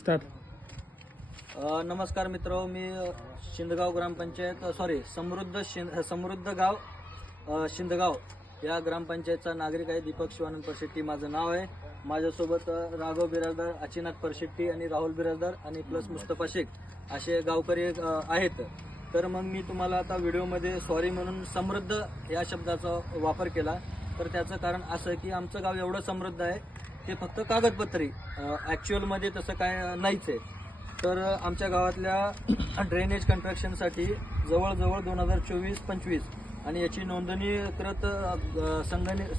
Start. नमस्कार मित्र, मी शिंदगाव ग्रामपंचायत समृद्ध गाव शिंदगाव या ग्रामपंचायतचा नागरिक आहे. दीपक शिवानंद परशेट्टी माझं नाव आहे. माझ्यासोबत राघव बिराजदार, अचिनाथ परशेट्टी आणि राहुल बिराजदार आणि प्लस मुस्तफा शेख असे गावकरी आहेत. तर मग मी तुम्हाला आता व्हिडिओमध्ये सॉरी म्हणून समृद्ध या शब्दाचा वापर केला. तर त्याचं कारण असं की आमचं गाव एवढं समृद्ध आहे ते फक्त कागदपत्री, ॲक्च्युअलमध्ये तसं काय नाहीच आहे. तर आमच्या गावातल्या ड्रेनेज कन्स्ट्रक्शनसाठी जवळजवळ 2024-25 आणि याची नोंदणीकृत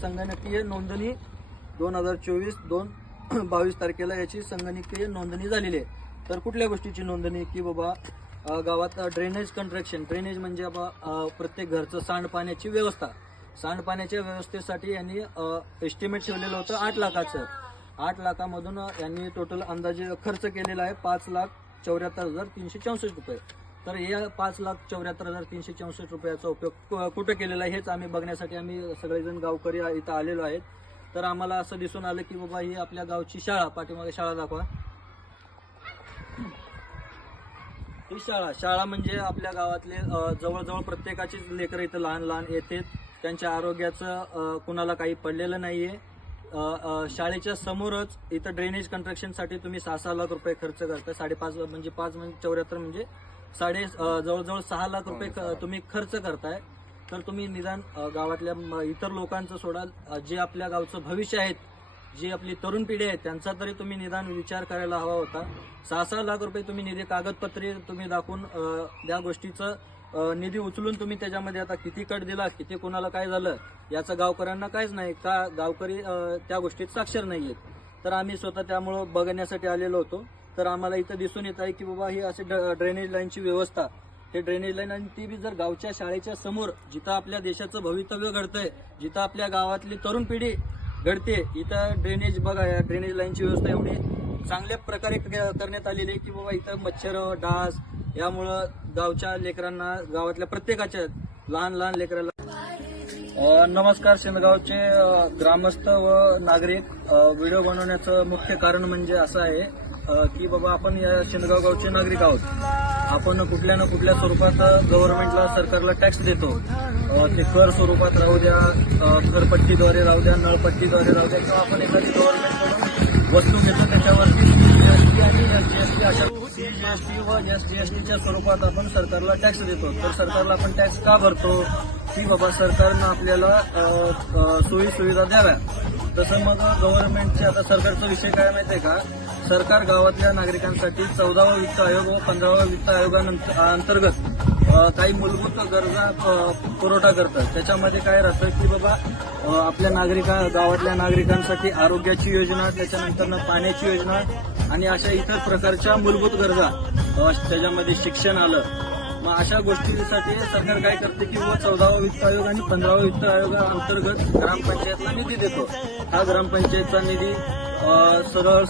संगणकीय नोंदणी 2024-22 तारखेला याची संगणकीय नोंदणी झालेली आहे. तर कुठल्या गोष्टीची नोंदणी की बाबा गावात ड्रेनेज ड्रेनेज म्हणजे बाबा प्रत्येक घरचं सांडपाण्याची व्यवस्था. सांडपाण्याच्या व्यवस्थेसाठी यांनी एस्टिमेट ठेवलेलं होतं 8 लाखाचं. 8 लाखामधून यांनी टोटल अंदाजे खर्च केलेला आहे 5,74,364 रुपये. तर या 5,74,364 रुपयाचा उपयोग कुठं केलेला आहे हेच आम्ही बघण्यासाठी आम्ही सगळेजण गावकरी इथं आलेलो आहेत. तर आम्हाला असं दिसून आलं की बाबा ही आपल्या गावची शाळा, पाठीमागे शाळा दाखवा. ही शाळा म्हणजे आपल्या गावातले जवळजवळ प्रत्येकाचीच लेकरं इथं लहान लहान येतात. त्यांच्या आरोग्याचं कुणाला काही पडलेलं नाहीये. शाळेच्या समोरच इथं ड्रेनेज कन्स्ट्रक्शनसाठी तुम्ही 6 लाख रुपये खर्च करता. 5.5 म्हणजे 5 म्हणजे 74 म्हणजे जवळजवळ 6 लाख रुपये तुम्ही खर्च करताय. तर तुम्ही निदान गावातल्या इतर लोकांचं सोडा, जे आपल्या गावचं भविष्य आहेत, जी आपली तरुण पिढी आहे त्यांचा तरी तुम्ही निदान विचार करायला हवा होता. 6 लाख रुपये तुम्ही निधी कागदपत्री तुम्ही दाखवून त्या गोष्टीचं निधी उचलून तुम्ही त्याच्यामध्ये आता किती कट दिला, किती कोणाला काय झालं याचं गावकऱ्यांना काहीच नाही. का गावकरी त्या गोष्टीत साक्षर नाही आहेत. तर आम्ही स्वतः त्यामुळं बघण्यासाठी आलेलो होतो. तर आम्हाला इथं दिसून येत आहे की बाबा ही अशी ड्रेनेज लाईनची व्यवस्था, हे ड्रेनेज लाईन आणि ती बी जर गावच्या शाळेच्या समोर, जिथं आपल्या देशाचं भवितव्य घडतंय, जिथं आपल्या गावातली तरुण पिढी घडते, इथं ड्रेनेज बघा, या ड्रेनेज लाईनची व्यवस्था एवढी चांगल्या प्रकारे करण्यात आलेली आहे की बाबा इथं मच्छर, डास यामुळं गावच्या लेकरांना, गावातल्या प्रत्येकाच्या लहान लहान लेकरांना. नमस्कार शिंदगावचे ग्रामस्थ व नागरिक, व्हिडिओ बनवण्याचं मुख्य कारण म्हणजे असं आहे की बाबा आपण या शिंदगाव गावचे नागरिक आहोत. आपण कुठल्या ना कुठल्या स्वरूपात गव्हर्नमेंटला, सरकारला टॅक्स देतो. ते कर स्वरूपात राहू द्या, घरपट्टीद्वारे राहू द्या, नळपट्टीद्वारे राहू द्या, किंवा आपण एखादी गव्हर्नमेंटकडून वस्तू घेतो त्याच्यावरती जीएसटी आणि एसजीएसटी अशा सीजीएसटी व एसजीएसटीच्या स्वरूपात आपण सरकारला टॅक्स देतो. तर सरकारला आपण टॅक्स का भरतो की बाबा सरकारनं आपल्याला सोयी सुविधा द्याव्या. तसं मग गव्हर्नमेंटचे आता सरकारचा विषय काय माहितीये का, सरकार गावातल्या नागरिकांसाठी 14वा वित्त आयोग व 15वा वित्त आयोगाअंतर्गत काही मूलभूत गरजा पुरवठा करतात. त्याच्यामध्ये काय राहतं की बाबा आपल्या गावातल्या नागरिकांसाठी आरोग्याची योजना, त्याच्यानंतर पाण्याची योजना आणि अशा इतर प्रकारच्या मूलभूत गरजा, त्याच्यामध्ये शिक्षण आलं. मग अशा गोष्टींसाठी सरकार काय करते की 14वा वित्त आयोग आणि 15वा वित्त आयोगाअंतर्गत ग्रामपंचायतला निधी देतो. हा ग्रामपंचायतचा निधी सरळ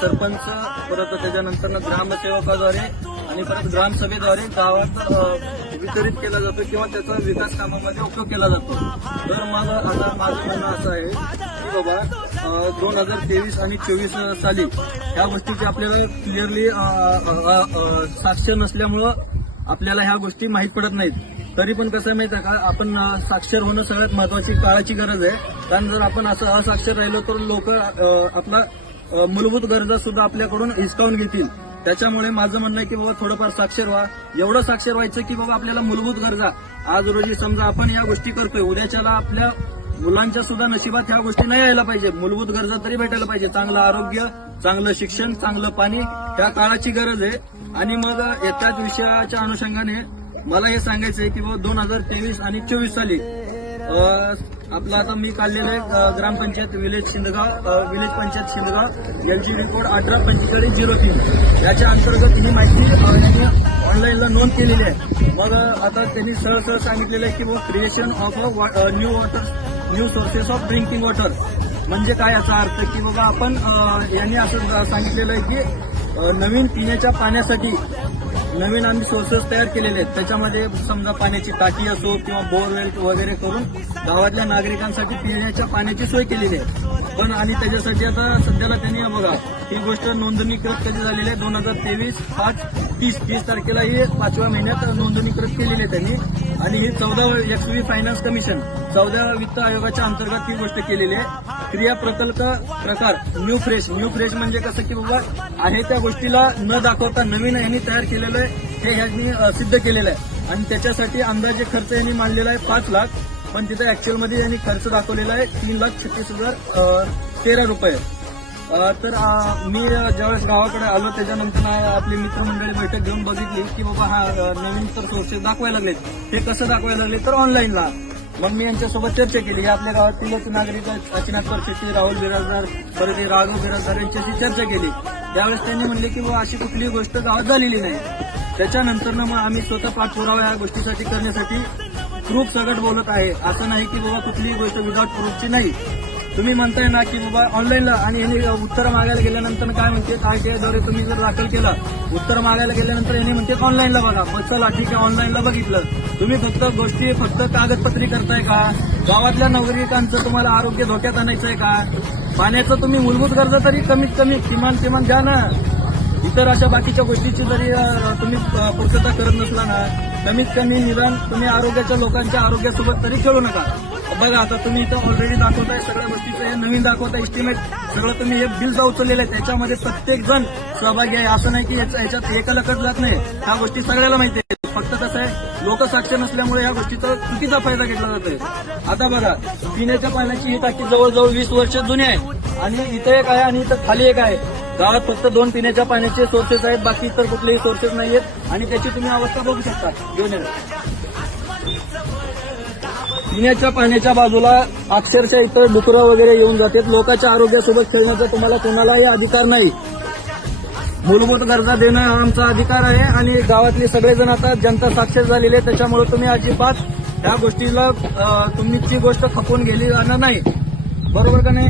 सरपंच, परत त्याच्यानंतर ग्रामसेवकाद्वारे आणि परत ग्रामसभेद्वारे गावात वितरित केला जातो किंवा त्याचा विकास कामामध्ये उपयोग केला जातो. तर मग आता माझं म्हणणं असं आहे की बाबा 2023 आणि 24 साली ह्या गोष्टीची आपल्याला क्लिअरली साक्षर नसल्यामुळं आपल्याला ह्या गोष्टी माहीत पडत नाहीत. तरी पण कसं आहे माहिती आहे का, आपण साक्षर होणं सगळ्यात महत्वाची काळाची गरज आहे. कारण जर आपण असं असाक्षर राहिलो तर लोक आपला मूलभूत गरजा सुद्धा आपल्याकडून हिसकावून घेतील. त्याच्यामुळे माझं म्हणणं आहे की बाबा थोडंफार साक्षर व्हा. एवढं साक्षर व्हायचं की बाबा आपल्याला मूलभूत गरजा, आज रोजी समजा आपण या गोष्टी करतोय, उद्याच्याला आपल्या मुलांच्या सुद्धा नशिबात ह्या गोष्टी नाही यायला पाहिजे. मूलभूत गरजा तरी भेटायला पाहिजे. चांगलं आरोग्य, चांगलं शिक्षण, चांगलं पाणी, त्या काळाची गरज आहे. आणि मग त्याच विषयाच्या अनुषंगाने मला हे सांगायचं आहे की बाबा 2023 आणि 24 साली आपला आता मी काढलेलं आहे ग्रामपंचायत village panchayat Shindgaon LGD code 1845-03 याच्या अंतर्गत ही माहिती ऑनलाईनला नोंद केलेली आहे. मग आता त्यांनी सरळ सांगितलेलं आहे की बाबा creation of new sources of drinking water. म्हणजे काय याचा अर्थ की बाबा आपण यांनी असं सांगितलेलं आहे की नवीन पिण्याच्या पाण्यासाठी नवीन आम्ही सोर्सेस तयार केलेले आहेत. त्याच्यामध्ये समजा पाण्याची टाकी असो किंवा बोरवेल वगैरे करून गावातल्या नागरिकांसाठी पिण्याच्या पाण्याची सोय केलेली आहे. पण आणि त्याच्यासाठी आता सध्याला त्यांनी बघा ही गोष्ट नोंदणीकृत कधी झालेली आहे 2023/5/30 तारखेला ही 5व्या महिन्यात नोंदणीकृत केलेली आहे त्यांनी. आणि ही 14 XV फायनान्स कमिशन 14व्या वित्त आयोगाच्या अंतर्गत ही गोष्ट केलेली आहे. क्रिया प्रकल्प प्रकार न्यू फ्रेश म्हणजे कसं की बाबा आहे त्या गोष्टीला न दाखवता नवीन यांनी तयार केलेलं आहे हे ह्यांनी सिद्ध केलेलं आहे. आणि त्याच्यासाठी अंदाजे खर्च यांनी मांडलेला आहे 5 लाख, पण तिथे ऍक्च्युअल मध्ये यांनी खर्च दाखवलेला आहे 3,36,013 रुपये. तर मी ज्यावेळेस गावाकडे आलो त्याच्यानंतर आपली मित्रमंडळी बैठक घेऊन बघितली की बाबा हा नवीन तर सोर्सेस दाखवायला लागलेत. हे कसं दाखवायला लागले तर ऑनलाईनला. मग मी यांच्यासोबत चर्चा केली. हे आपल्या गावातीलच नागरिक काशीनाथ परशेट्टी, राहुल बिराजदार, परत हे राघव बिराजदार यांच्याशी चर्चा केली. त्यावेळेस त्यांनी म्हणले की बाबा अशी कुठलीही गोष्ट गावात झालेली नाही. त्याच्यानंतर मग आम्ही स्वतः पाठपुरावा या गोष्टीसाठी करण्यासाठी प्रूफ सगळं बोलत आहे. असं नाही की बाबा कुठलीही गोष्ट विदाउट प्रूफची नाही. तुम्ही म्हणताय ना की बाबा ऑनलाईनला आणि यांनी उत्तर मागायला गेल्यानंतर काय म्हणते RTI-द्वारे तुम्ही जर दाखल केला उत्तर मागायला गेल्यानंतर यांनी म्हणते ऑनलाईनला बघा. मग चला ठीक आहे ऑनलाईनला बघितलं. तुम्ही फक्त कागदपत्री करताय का? गावातल्या नागरिकांचं तुम्हाला आरोग्य धोक्यात आणायचं आहे का? पाण्याचं तुम्ही मूलभूत गरजा तरी कमीत कमी किमान द्या ना. इतर अशा बाकीच्या गोष्टीची जरी तुम्ही पूर्तता करत नसला ना कमीत कमी निदान तुम्ही आरोग्याच्या लोकांच्या आरोग्यासोबत तरी खेळू नका. बघा आता तुम्ही इथं ऑलरेडी दाखवताय सगळ्या गोष्टीचं हे नवीन दाखवताय एस्टिमेट सगळं तुम्ही हे बिल उचललेलं आहे. त्याच्यामध्ये प्रत्येक जण सहभागी आहे. असं नाही की याच्यात एकाला कट जात नाही. ह्या गोष्टी सगळ्याला माहिती आहे. फक्त कसं आहे लोकसाक्ष नसल्यामुळे या गोष्टीचा चुकीचा फायदा घेतला जातोय. आता बघा पिण्याच्या पाण्याची ही टाकी जवळजवळ 20 वर्ष जुनी आहे आणि इथे एक आहे आणि इथं खाली एक आहे. गावात फक्त 2 पिण्याच्या पाण्याचे सोर्सेस आहेत, बाकी इतर कुठलेही सोर्सेस नाहीयेत. आणि त्याची तुम्ही अवस्था बघू शकता. घेऊन येणार पिण्याच्या पाण्याच्या बाजूला अक्षरशः इतर डुकरं वगैरे येऊन जातात. लोकांच्या आरोग्यासोबत खेळण्याचा तुम्हाला कोणालाही अधिकार नाही. मूलभूत गरजा देणं हा आमचा अधिकार आहे आणि गावातले सगळेजण आता जनता साक्षर झालेले आहे. त्याच्यामुळे तुम्ही अजिबात त्या गोष्टीला तुमची गोष्ट खपून गेली नाही. बरोबर का नाही?